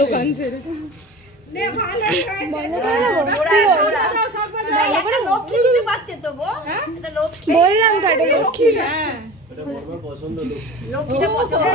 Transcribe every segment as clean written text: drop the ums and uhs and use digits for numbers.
দোকান ছেড়ে বললাম তো এটা লক্ষ্মী। হ্যাঁ লক্ষ্মীটা পছন্দ।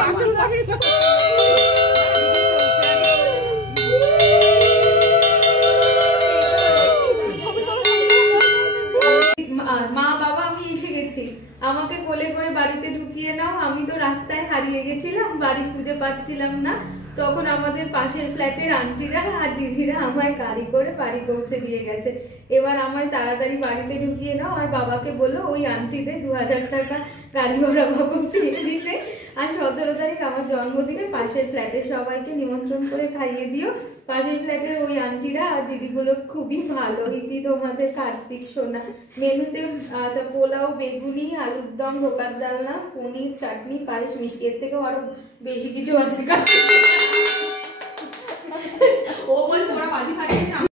মা বাবা আমি এসে গেছি, আমাকে কোলে করে বাড়িতে ঢুকিয়ে নাও। আমি তো রাস্তায় হারিয়ে গেছিলাম, বাড়ি খুঁজে পাচ্ছিলাম না। তখন আমাদের পাশের ফ্ল্যাটের আন্টিরা আর দিদিরা আমায় গাড়ি করে বাড়ি পৌঁছে দিয়ে গেছে। এবার আমায় তাড়াতাড়ি বাড়িতে ঢুকিয়ে নাও আর বাবাকে বলো ওই আন্টিদের 2000 টাকা গাড়ি ভাড়া বাবু দিয়ে দিতে। আর 17 তারিখ আমার জন্মদিনে পাশের ফ্ল্যাটের সবাইকে নিমন্ত্রণ করে খাইয়ে দিও। পাশের ফ্ল্যাটের ওই আন্টিরা আর দিদিগুলো খুবই ভালো। ইতি তোমাদের কার্তিক সোনা। মেনুতে আচ্ছা পোলাও, বেগুনি, আলুর দম, ঢোকার ডালনা, পনির, চাটনি, পায়েস, মিষ্টি, এর থেকেও আরো বেশি কিছু আছে। ও বলছে ওরা বাজি ফাটিয়েছে।